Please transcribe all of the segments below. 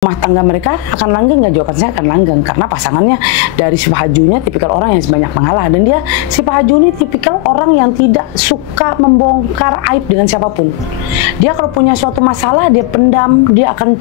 Rumah tangga mereka akan langgeng nggak? Jawaban saya akan langgeng, karena pasangannya dari si Pak Hajunya tipikal orang yang banyak mengalah, dan dia si Pak Haju ini tipikal orang yang tidak suka membongkar aib dengan siapapun. Dia kalau punya suatu masalah dia pendam, dia akan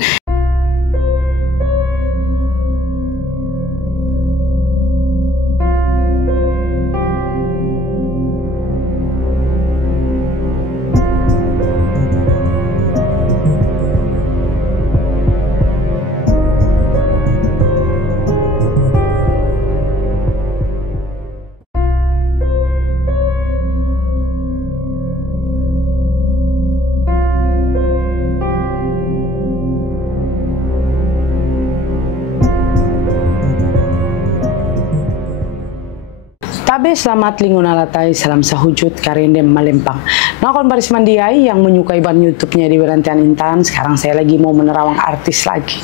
Tabe selamat linguna latai, salam sahujud karindem malempang. Nakon baris mandiai yang menyukai ban YouTube-nya di Berantian Intan. Sekarang saya lagi mau menerawang artis lagi.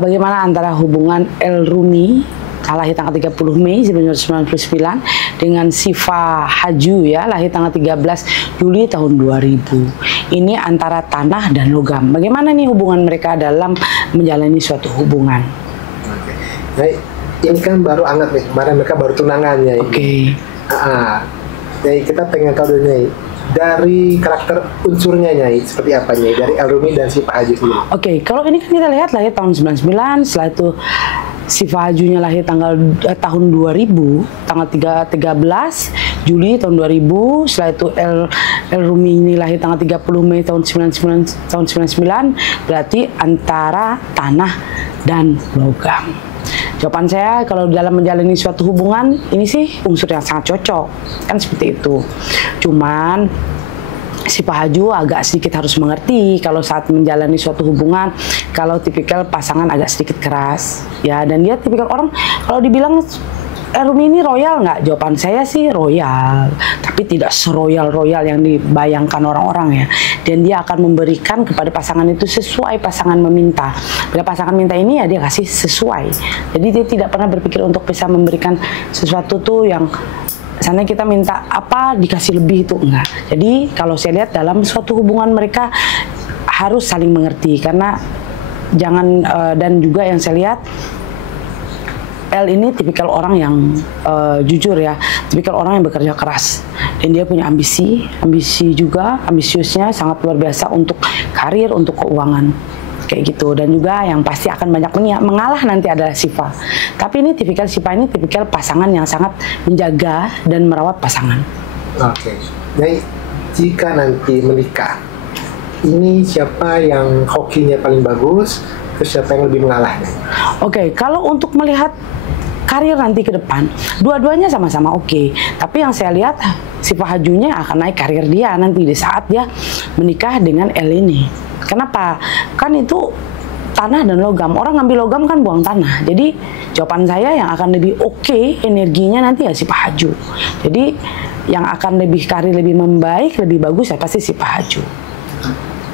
Bagaimana antara hubungan El Rumi lahir tanggal 30 Mei 1999 dengan Siva Haju ya lahir tanggal 13 Juli tahun 2000. Ini antara tanah dan logam. Bagaimana nih hubungan mereka dalam menjalani suatu hubungan? Oke. Baik. Ini kan baru hangat nih, kemarin mereka baru tunangan ya. Oke. Jadi kita pengen tahu dulu nih, dari karakter unsurnya Nyai, seperti apa Nyai, dari El Rumi dan si Pak Haju sendiri. Oke, kalau ini kan kita lihat lahir tahun 99, setelah itu si Pak Hajunya lahir tahun 2000, tanggal 13 Juli tahun 2000, setelah itu El Rumi ini lahir tanggal 30 Mei tahun 99, berarti antara tanah dan logam. Jawaban saya kalau dalam menjalani suatu hubungan ini sih unsur yang sangat cocok, kan seperti itu. Cuman si Pak Haju agak sedikit harus mengerti kalau saat menjalani suatu hubungan, kalau tipikal pasangan agak sedikit keras ya, dan dia tipikal orang kalau dibilang Rumi ini royal nggak? Jawaban saya sih royal, tapi tidak seroyal-royal yang dibayangkan orang-orang ya. Dan dia akan memberikan kepada pasangan itu sesuai pasangan meminta. Bila pasangan minta ini ya dia kasih sesuai. Jadi dia tidak pernah berpikir untuk bisa memberikan sesuatu tuh yang sana kita minta apa dikasih lebih, itu enggak. Jadi kalau saya lihat dalam suatu hubungan mereka harus saling mengerti, karena jangan dan juga yang saya lihat El ini tipikal orang yang jujur ya, tipikal orang yang bekerja keras, dan dia punya ambisi juga, ambisiusnya sangat luar biasa untuk karir, untuk keuangan kayak gitu. Dan juga yang pasti akan banyak mengalah nanti adalah Siva. Tapi ini tipikal Siva ini tipikal pasangan yang sangat menjaga dan merawat pasangan. Oke. Jadi jika nanti menikah, ini siapa yang hokinya paling bagus, terus siapa yang lebih mengalahnya? Oke, kalau untuk melihat karir nanti ke depan, dua-duanya sama-sama oke. Tapi yang saya lihat si Pak Hajunya akan naik karir dia nanti di saat dia menikah dengan El ini. Kenapa? Kan itu tanah dan logam. Orang ngambil logam kan buang tanah. Jadi jawaban saya yang akan lebih oke energinya nanti ya si Pak Haju. Jadi yang akan lebih karir lebih membaik, lebih bagus ya pasti si Pak Haju.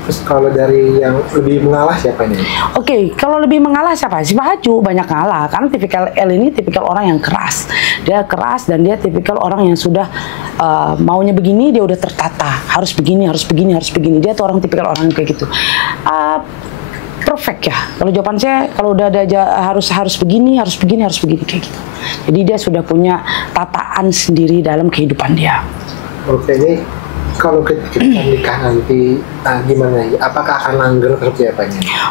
Terus kalau dari yang lebih mengalah siapa nih? Oke, kalau lebih mengalah siapa? Si Pak Haju banyak ngalah, karena tipikal El ini tipikal orang yang keras. Dia keras dan dia tipikal orang yang sudah maunya begini, dia udah tertata. Harus begini, harus begini, harus begini. Dia tuh orang tipikal orang kayak gitu. Perfect ya. Kalau jawaban saya, kalau udah ada harus begini, harus begini, harus begini kayak gitu. Jadi dia sudah punya tataan sendiri dalam kehidupan dia. Oke, ini kalau kita nikah nanti gimana ya? Apakah akan langgeng seperti apa?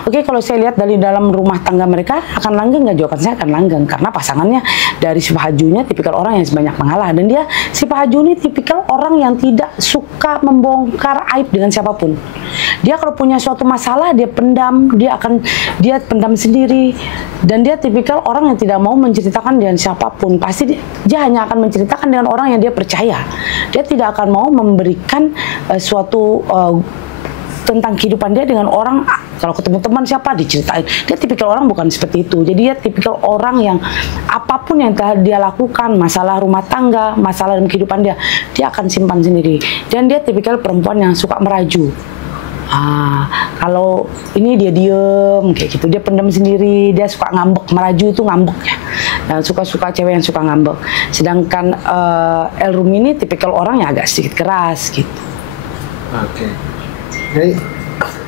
Oke, kalau saya lihat dari dalam rumah tangga mereka akan langgeng nggak? Jawaban saya akan langgeng, karena pasangannya dari si Pak Hajunya tipikal orang yang banyak mengalah, dan dia si Pak Haju ini tipikal orang yang tidak suka membongkar aib dengan siapapun. Dia kalau punya suatu masalah dia pendam, dia pendam sendiri, dan dia tipikal orang yang tidak mau menceritakan dengan siapapun. Pasti dia hanya akan menceritakan dengan orang yang dia percaya. Dia tidak akan mau memberikan suatu tentang kehidupan dia dengan orang, kalau ketemu teman siapa diceritain. Dia tipikal orang bukan seperti itu. Jadi dia tipikal orang yang apapun yang dia lakukan, masalah rumah tangga, masalah dalam kehidupan dia akan simpan sendiri. Dan dia tipikal perempuan yang suka meraju. Kalau ini dia diem kayak gitu, dia pendam sendiri, dia suka ngambek, meraju itu ngambek ya. Dan suka cewek yang suka ngambek. Sedangkan El Rumi ini tipikal orang yang agak sedikit keras gitu. Oke. Jadi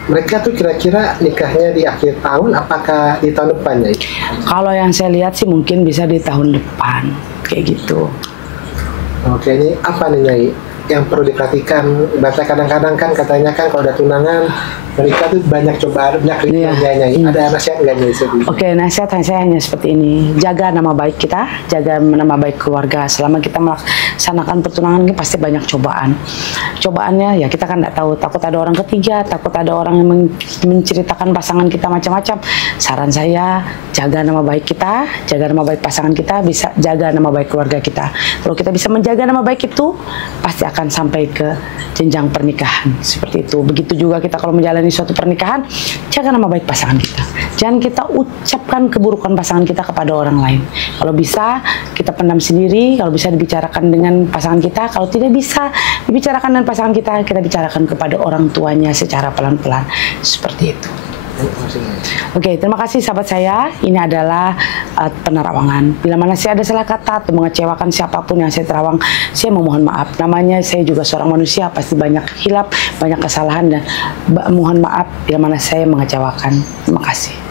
mereka tuh kira-kira nikahnya di akhir tahun, apakah di tahun depan ya? Kalau yang saya lihat sih mungkin bisa di tahun depan, kayak gitu. Oke, ini apa nih Nyai yang perlu diperhatikan? Bahasa kadang-kadang kan katanya kan kalau udah tunangan mereka tuh banyak cobaan, banyak rintannya Nyai. Ada nasihat nggak Nyai? Oke, nasihat saya hanya seperti ini. Jaga nama baik kita, jaga nama baik keluarga. Selama kita melaksanakan pertunangan ini pasti banyak cobaan. Cobaannya ya kita kan nggak tahu. Takut ada orang ketiga, takut ada orang yang menceritakan pasangan kita macam-macam. Saran saya, jaga nama baik kita, jaga nama baik pasangan kita, bisa jaga nama baik keluarga kita. Kalau kita bisa menjaga nama baik itu, pasti akan sampai ke jenjang pernikahan. Seperti itu. Begitu juga kita kalau menjalani suatu pernikahan, jaga nama baik pasangan kita. Jangan kita ucapkan keburukan pasangan kita kepada orang lain. Kalau bisa, kita pendam sendiri. Kalau bisa dibicarakan dengan pasangan kita. Kalau tidak bisa dibicarakan dengan pasangan kita bicarakan kepada orang tuanya secara pelan-pelan. Seperti itu. Oke, terima kasih sahabat saya. Ini adalah penerawangan. Bila mana saya ada salah kata atau mengecewakan siapapun yang saya terawang, saya memohon maaf. Namanya saya juga seorang manusia, pasti banyak hilap, banyak kesalahan, dan mohon maaf bila mana saya mengecewakan. Terima kasih.